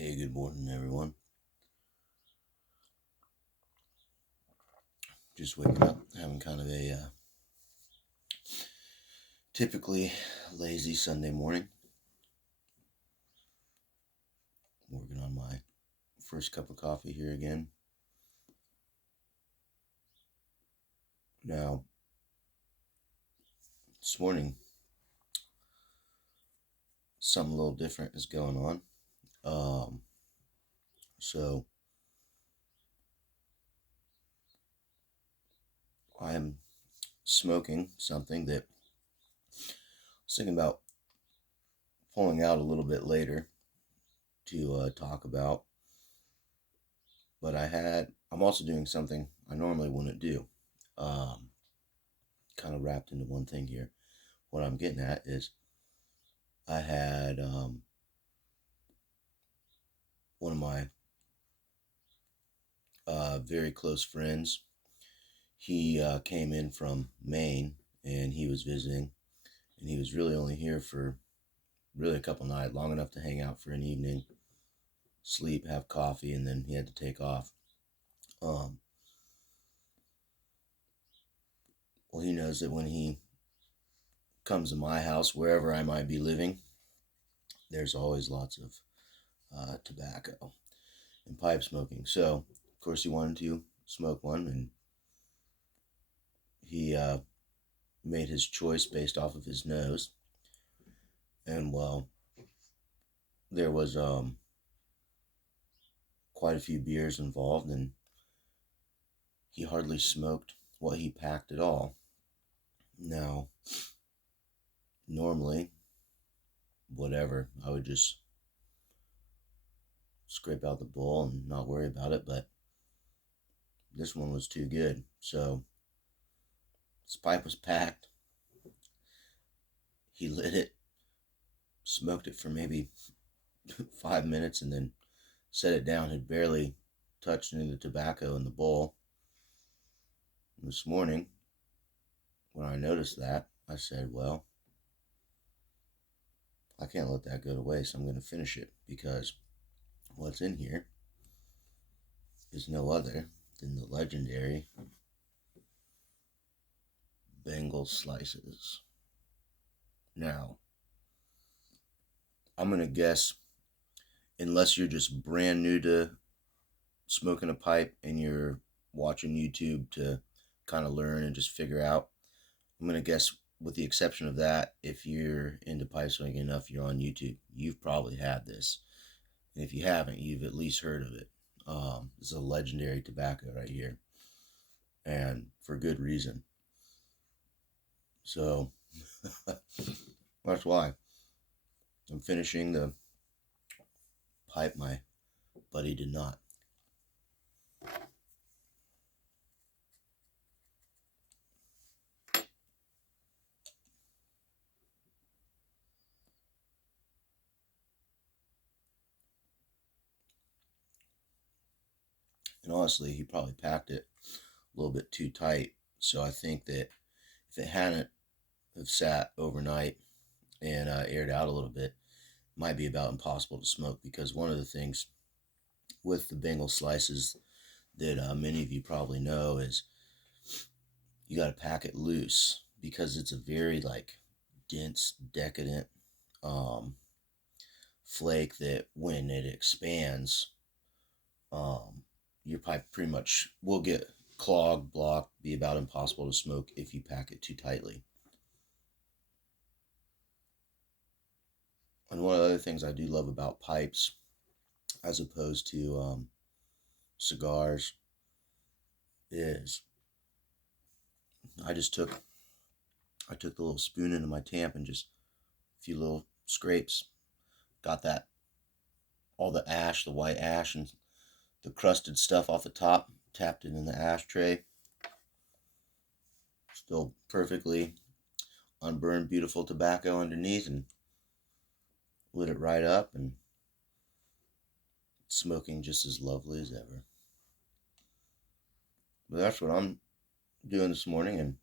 Hey, good morning, everyone. Just waking up, having kind of a typically lazy Sunday morning. Working on my first cup of coffee here again. Now, this morning, something a little different is going on. So I'm smoking something that I was thinking about pulling out a little bit later to talk about. But I'm also doing something I normally wouldn't do. Um, Kind of wrapped into one thing here. What I'm getting at is I had one of my very close friends. He came in from Maine and he was visiting, and he was really only here for really a couple nights, long enough to hang out for an evening, sleep, have coffee, and then he had to take off. Um, well, he knows that when he comes to my house, wherever I might be living, there's always lots of tobacco and pipe smoking. So, of course, he wanted to smoke one, and he made his choice based off of his nose. And well, there was quite a few beers involved, and he hardly smoked what he packed at all. Now, normally, whatever, I would just scrape out the bowl and not worry about it, but this one was too good. So, his pipe was packed. He lit it, smoked it for maybe 5 minutes, and then set it down. Had barely touched any of the tobacco in the bowl. And this morning, when I noticed that, I said, well, I can't let that go to waste. I'm going to finish it because what's in here is no other than the legendary Bengal Slices. Now, I'm going to guess, unless you're just brand new to smoking a pipe and you're watching YouTube to kind of learn and just figure out, I'm going to guess, with the exception of that, if you're into pipe smoking enough, you're on YouTube, you've probably had this. And if you haven't, you've at least heard of it. This is a legendary tobacco right here, and for good reason. So that's why I'm finishing the pipe my buddy did not. And honestly, he probably packed it a little bit too tight. So I think that if it hadn't have sat overnight and aired out a little bit, it might be about impossible to smoke, because one of the things with the Bengal slices that many of you probably know is you got to pack it loose, because it's a very like dense, decadent um, flake that when it expands, um, your pipe pretty much will get clogged, blocked, be about impossible to smoke if you pack it too tightly. And one of the other things I do love about pipes, as opposed to cigars, is I just took I took the little spoon into my tamp and just a few little scrapes, got that all the ash, the white ash, and the crusted stuff off the top, tapped it in the ashtray. Still perfectly unburned, beautiful tobacco underneath, and lit it right up, and smoking just as lovely as ever. But that's what I'm doing this morning, and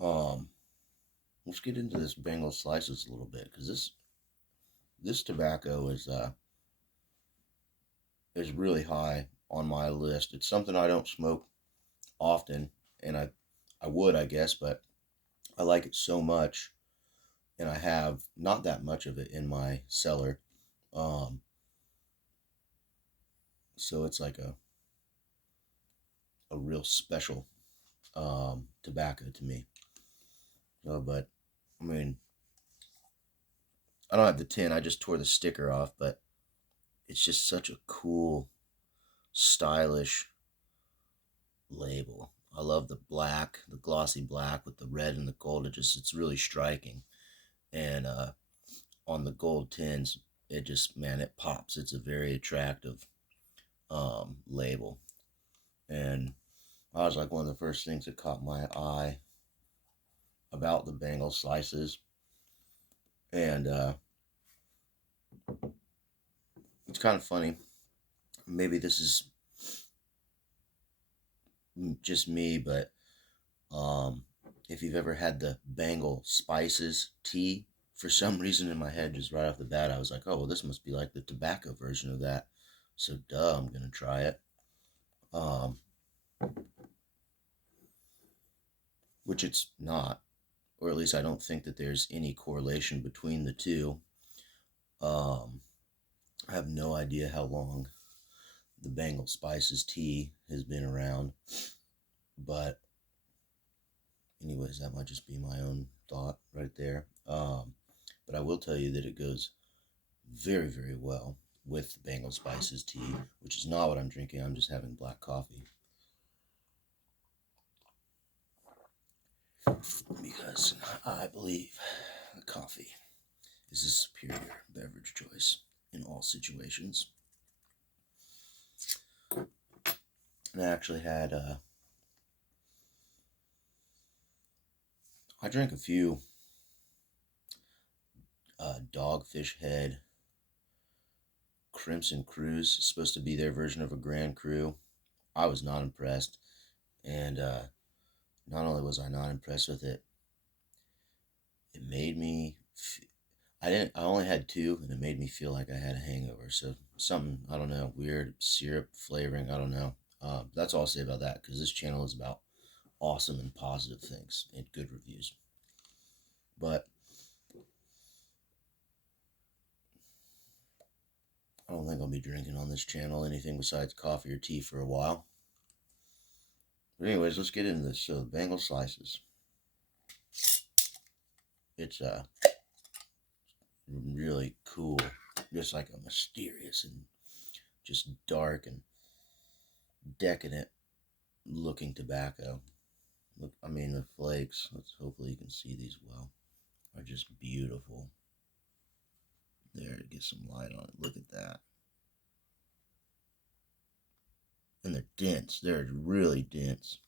um, let's get into this Bengal slices a little bit, because this tobacco is is really high on my list. It's something I don't smoke often, and I would, I guess, but I like it so much, and I have not that much of it in my cellar. Um, so it's like a real special tobacco to me. But I mean, I don't have the tin. I just tore the sticker off, but it's just such a cool, stylish label. I love the black, the glossy black with the red and the gold. It's really striking. And on the gold tins, it just, man, it pops. It's a very attractive label. And I was like one of the first things that caught my eye about the Bengal Slices. And it's kind of funny. Maybe this is just me, but um, if you've ever had the Bengal Spices tea, for some reason in my head, just right off the bat, I was like, oh, well, this must be like the tobacco version of that. So, duh, I'm going to try it. Um, which it's not, or at least I don't think that there's any correlation between the two. Um, I have no idea how long the Bengal Spices tea has been around, but anyways, that might just be my own thought right there. But I will tell you that it goes very, very well with the Bengal Spices tea, which is not what I'm drinking. I'm just having black coffee. Because I believe coffee is a superior beverage choice in all situations. And I actually had, I drank a few Dogfish Head Crimson Cruise, supposed to be their version of a Grand Cru. I was not impressed. And not only was I not impressed with it, it made me. I didn't. I only had two, and it made me feel like I had a hangover. So something, I don't know, weird syrup flavoring. I don't know. That's all I'll say about that, because this channel is about awesome and positive things and good reviews. But I don't think I'll be drinking on this channel anything besides coffee or tea for a while. But anyways, let's get into this. So the Bengal Slices. It's really cool, just like a mysterious and just dark and decadent looking tobacco. Look, I mean, the flakes, hopefully you can see these well, are just beautiful. There, to get some light on it. Look at that. And they're dense. They're really dense.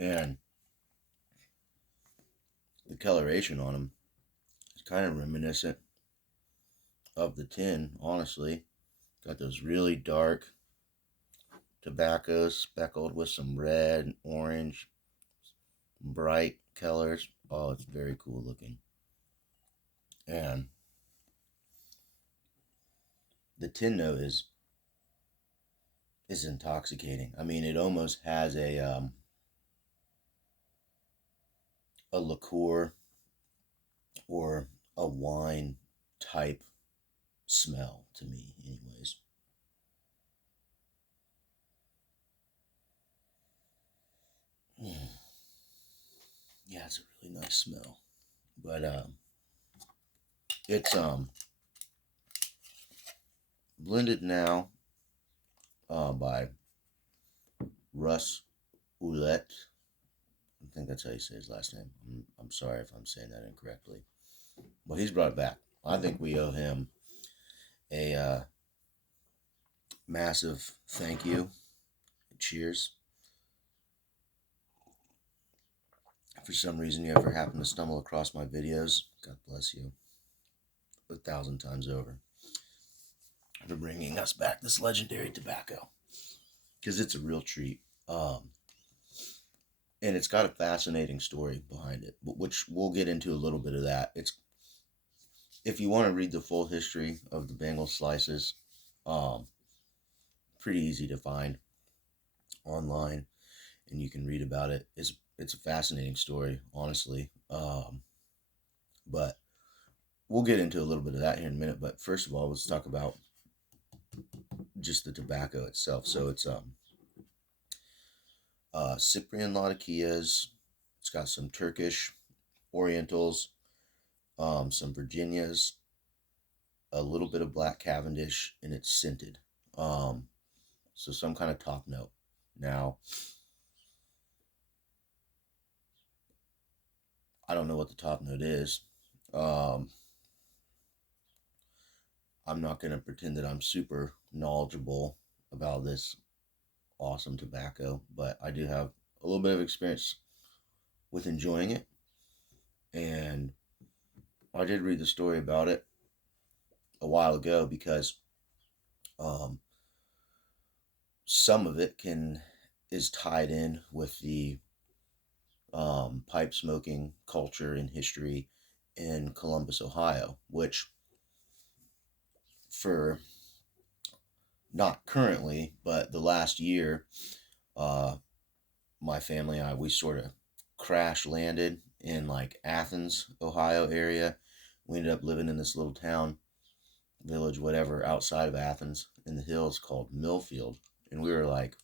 And the coloration on them is kind of reminiscent of the tin, honestly. Got those really dark tobaccos speckled with some red and orange, bright colors. Oh, it's very cool looking. And the tin note is intoxicating. I mean, it almost has a liqueur or a wine type smell to me, anyways. Yeah, it's a really nice smell. But it's blended now by Russ Ouellette. I think that's how you say his last name. I'm sorry if I'm saying that incorrectly. But he's brought it back. I think we owe him a massive thank you. Cheers. If for some reason you ever happen to stumble across my videos, God bless you 1,000 times over for bringing us back this legendary tobacco, because it's a real treat. And it's got a fascinating story behind it, which we'll get into a little bit of that. if you want to read the full history of the Bengal Slices, um, pretty easy to find online, and you can read about it. It's a fascinating story, honestly. But we'll get into a little bit of that here in a minute. But first of all, let's talk about just the tobacco itself. So it's Cyprian Latakias. It's got some Turkish Orientals, some Virginias, a little bit of Black Cavendish, and it's scented. Um, so some kind of top note. Now, I don't know what the top note is. Um, I'm not going to pretend that I'm super knowledgeable about this awesome tobacco, but I do have a little bit of experience with enjoying it. And I did read the story about it a while ago because um, some of it can is tied in with the pipe smoking culture and history in Columbus, Ohio, which for not currently, but the last year, uh, my family and I, we sort of crash landed in like Athens, Ohio area. We ended up living in this little town, village, whatever, outside of Athens in the hills called Millfield. And we were like,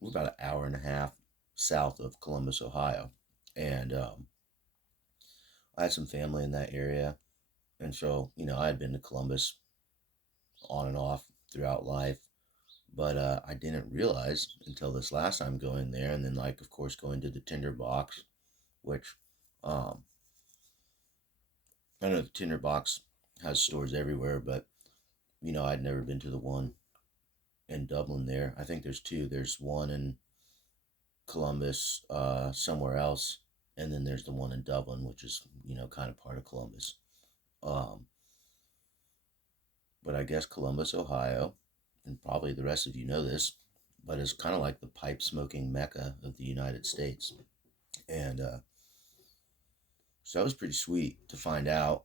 we're about an hour and a half south of Columbus, Ohio. And I had some family in that area. And so, I had been to Columbus on and off throughout life. But I didn't realize until this last time going there, and then, like, of course, going to the Tinderbox, which um, I know the Tinderbox has stores everywhere, but I'd never been to the one in Dublin there. I think there's two. There's one in Columbus, somewhere else, and then there's the one in Dublin, which is kind of part of Columbus. Um, but I guess Columbus, Ohio, and probably the rest of you know this, but it's kind of like the pipe smoking mecca of the United States. And so that was pretty sweet to find out.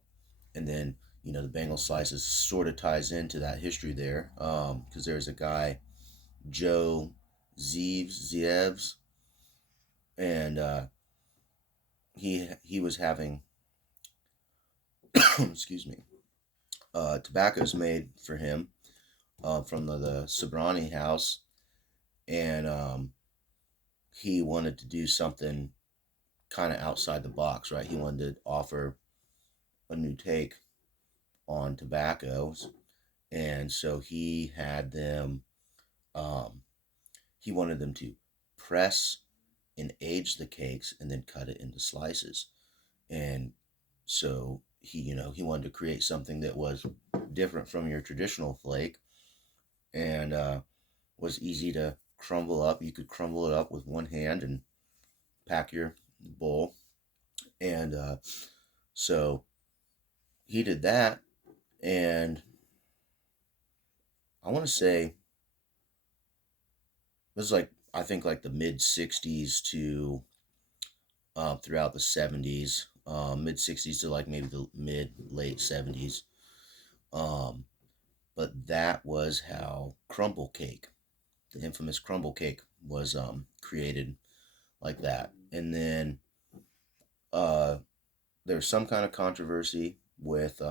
And then, the Bengal Slices sort of ties into that history there, because there's a guy, Joe Zievs, and he was having, excuse me, tobaccos made for him from the Sobrani house, and he wanted to do something kind of outside the box, right? He wanted to offer a new take on tobaccos, and so he had them. Um, he wanted them to press and age the cakes and then cut it into slices, and so he wanted to create something that was different from your traditional flake, and was easy to crumble up. You could crumble it up with one hand and pack your bowl, and so he did that, and I want to say it was like, I think, like the mid '60s to throughout the '70s, mid '60s to like maybe the mid late '70s. Um, but that was how crumble cake, the infamous crumble cake, was created, like that. And then uh, there's some kind of controversy with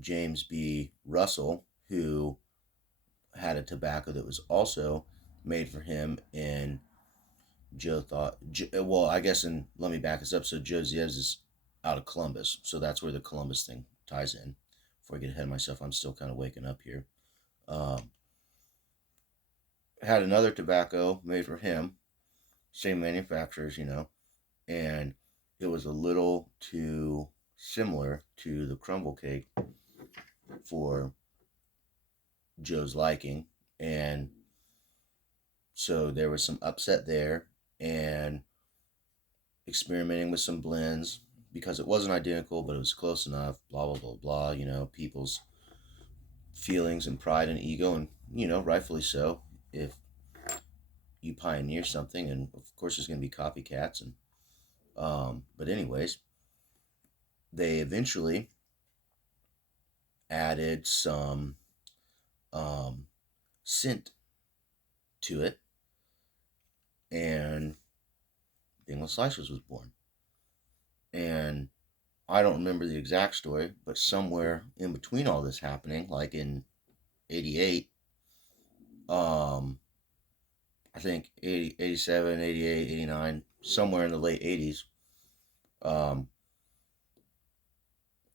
James B. Russell, who had a tobacco that was also made for him. And Joe thought, well, I guess, and let me back this up. So Joe Zievs is out of Columbus, so that's where the Columbus thing ties in. Before I get ahead of myself, I'm still kind of waking up here. Um, had another tobacco made for him, same manufacturers, and it was a little too similar to the crumble cake for Joe's liking, and so there was some upset there, and experimenting with some blends because it wasn't identical, but it was close enough. Blah blah blah blah. People's feelings and pride and ego, and rightfully so. If you pioneer something, and of course there's going to be copycats, and but anyways, they eventually added some um, scent to it, and Bengal Slices was born. And I don't remember the exact story, but somewhere in between all this happening, like in '88, um, I think 80, 87, 88, 89, somewhere in the late '80s, um,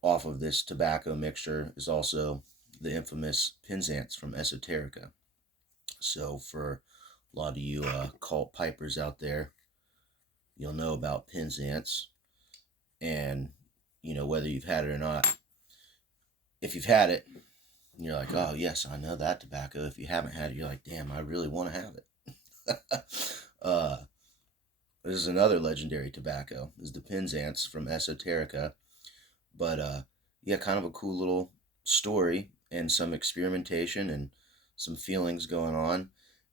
off of this tobacco mixture is also the infamous Penzance from Esoterica. So for a lot of you cult pipers out there, you'll know about Penzance, and whether you've had it or not. If you've had it, you're like, oh yes, I know that tobacco. If you haven't had it, you're like, damn, I really want to have it. This is another legendary tobacco. This is the Penzance from Esoterica. But yeah, kind of a cool little story and some experimentation and some feelings going on.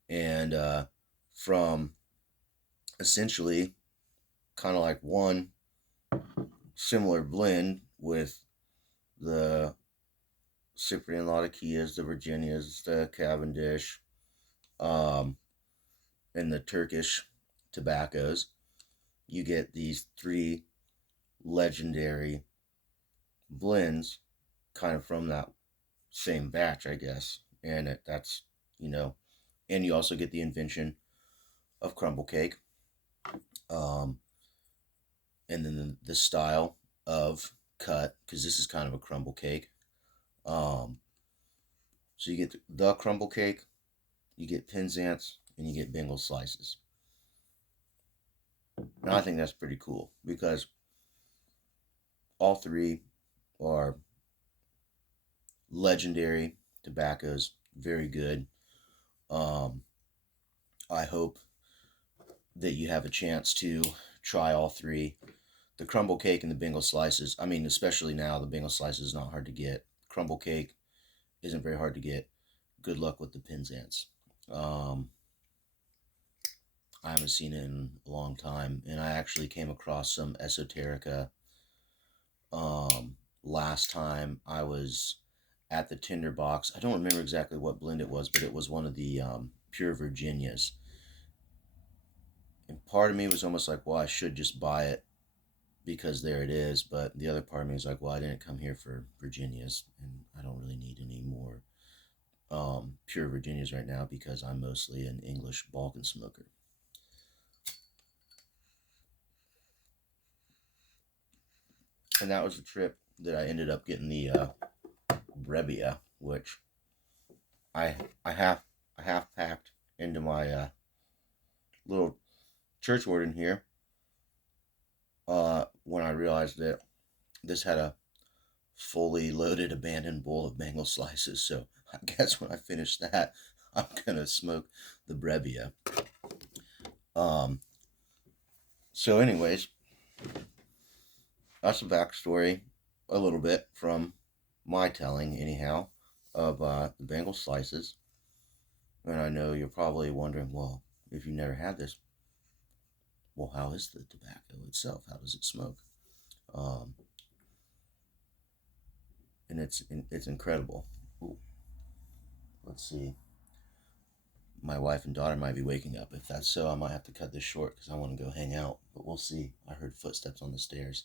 And from essentially kind of like one similar blend with the Cyprian Latakias, the Virginias, the Cavendish, um, and the Turkish tobaccos, you get these three legendary blends kind of from that same batch, I guess. And that's, you know, and you also get the invention of crumble cake, um, and then the style of cut, because this is kind of a crumble cake. Um, so you get the crumble cake, you get Penzance, and you get Bengal slices. And I think that's pretty cool because all three are legendary tobaccos, very good. Um, I hope that you have a chance to try all three. The crumble cake and the Bengal slices. I mean, especially now, the Bengal slices is not hard to get. Crumble cake isn't very hard to get. Good luck with the Penzance. Um, I haven't seen it in a long time, and I actually came across some Esoterica last time I was at the Tinderbox. I don't remember exactly what blend it was, but it was one of the pure Virginias. And part of me was almost like, well, I should just buy it because there it is. But the other part of me was like, well, I didn't come here for Virginias, and I don't really need any more pure Virginias right now because I'm mostly an English Balkan smoker. And that was the trip that I ended up getting the Brebbia, which I I half I half packed into my little church warden here when I realized that this had a fully loaded abandoned bowl of Bengal slices. So I guess when I finish that, I'm gonna smoke the Brebbia. Um, so, anyways, that's the backstory a little bit from my telling, anyhow, of the Bengal slices. And I know you're probably wondering, well, if you never had this, well, how is the tobacco itself? How does it smoke? Um, and it's incredible. Ooh, let's see. My wife and daughter might be waking up. If that's so, I might have to cut this short because I want to go hang out. But we'll see. I heard footsteps on the stairs.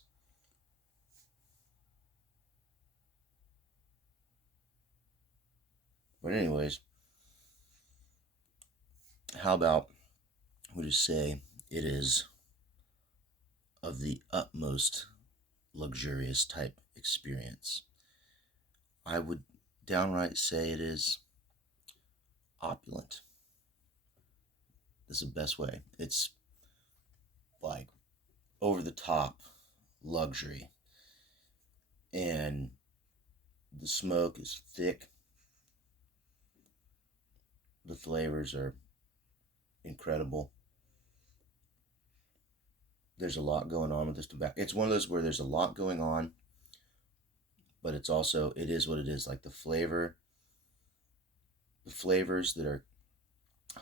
But anyways, how about we just say it is of the utmost luxurious type experience. I would downright say it is opulent. This is the best way. It's like over the top luxury. And the smoke is thick. The flavors are incredible. There's a lot going on with this tobacco. It's one of those where there's a lot going on, but it's also, it is what it is. Like the flavors that are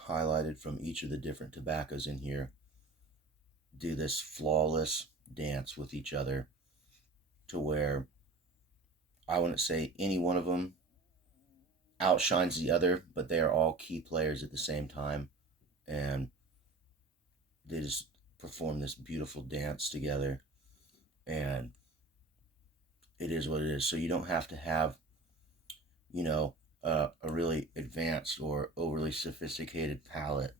highlighted from each of the different tobaccos in here do this flawless dance with each other. to where I wouldn't say any one of them outshines the other, but they are all key players at the same time, and they just perform this beautiful dance together, and it is what it is. So you don't have to have, you know, a really advanced or overly sophisticated palate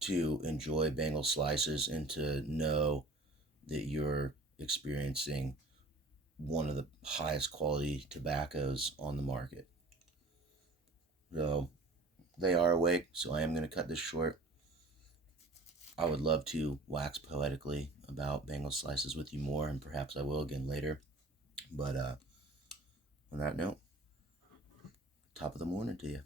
to enjoy Bengal slices and to know that you're experiencing one of the highest quality tobaccos on the market. So they are awake, so I am going to cut this short. I would love to wax poetically about Bengal slices with you more, and perhaps I will again later. But on that note, top of the morning to you.